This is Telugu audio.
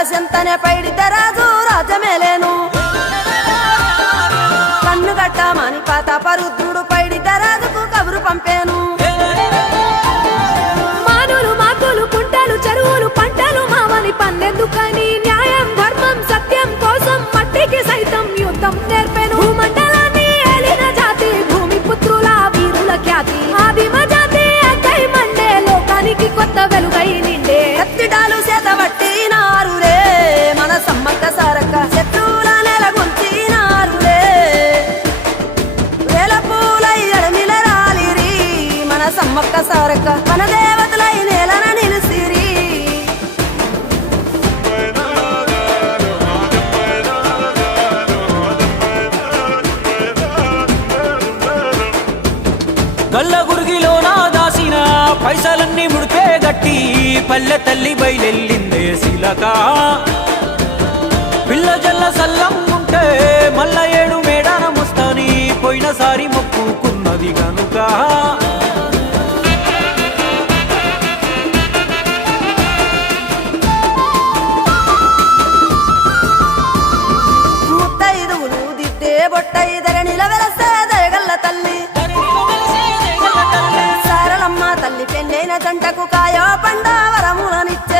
రాజుల చెంతనే రాజు రాజమేలేను కన్ను కట్టమని పాత పరుద్దు మన సమ్మక్క మన దేవతలై నేలన నిలిసిరి. గల్ల గురిగిలో నా దాసిన పైసలన్నీ ముడిపే గట్టి పల్లె తల్లి బయలెల్లిందే శిలక. పిల్ల జల్ల సల్లం ఉంటే మల్ల ఏడు మేడాన ముస్తాని పోయినసారి మొక్కుకున్నది గనుక. జంటకు కాయో పండవరములనిచ్చే